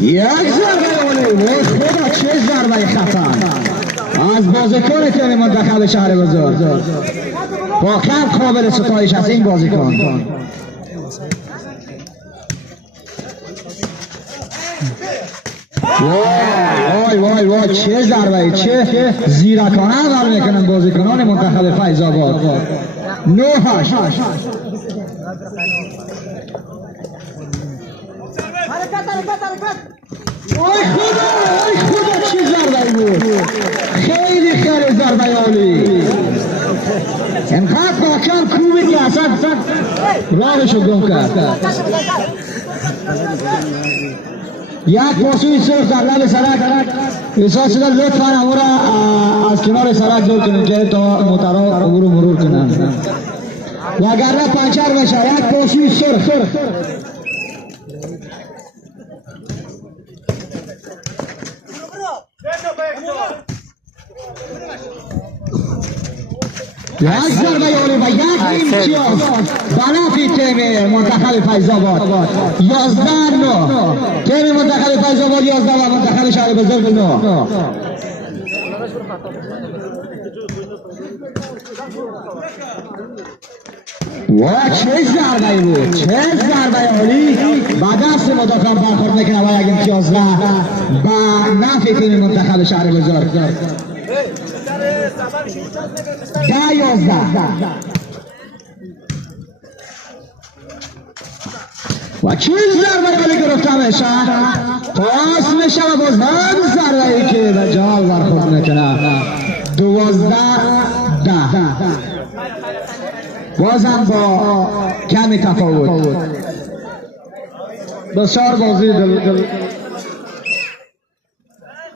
یک ضربه اولی وای خدا چه ضربه خطر از بازیکن تیم منتخب شهر بزرگ. واقعا قابل ستایش است این بازیکن. وای وای وای چه ضربه چه زیرکانه عمل میکنن بازیکنان منتخب فیض آباد. 9-8. وای خدا چه ضربه بود. خیلی خیلی ضربه عالی. انقدر واقعا خوبی که اصلا راهشو گم کرد. یک پاسوی سرخ در لب سرک احساس شده لطفاً همون را از کنار سرک دور کنید که تا موترها عبور و مرور کنند وگرنه پنچر بشه. یک پاسوی سرخ یک ضربه عالی و یک امتیاز بنفع تیم منتخب فیض آباد. 11-9 تیم منتخب فیض آباد 11 و منتخب شهر بزرگ 9. وای چه ضربه بود چه ضربه عالی. با دست مدافع برخورد میکنه و یک امتیاز و به نفع تیم منتخب شهر بزرگ. 10-11 و چه ضربه عالی گرفته میشه. پاس میشه و باز هم ضربه ای که به جال برخورد میکنه. 12-10 بازم با کمی تفاوت. بسیار بازی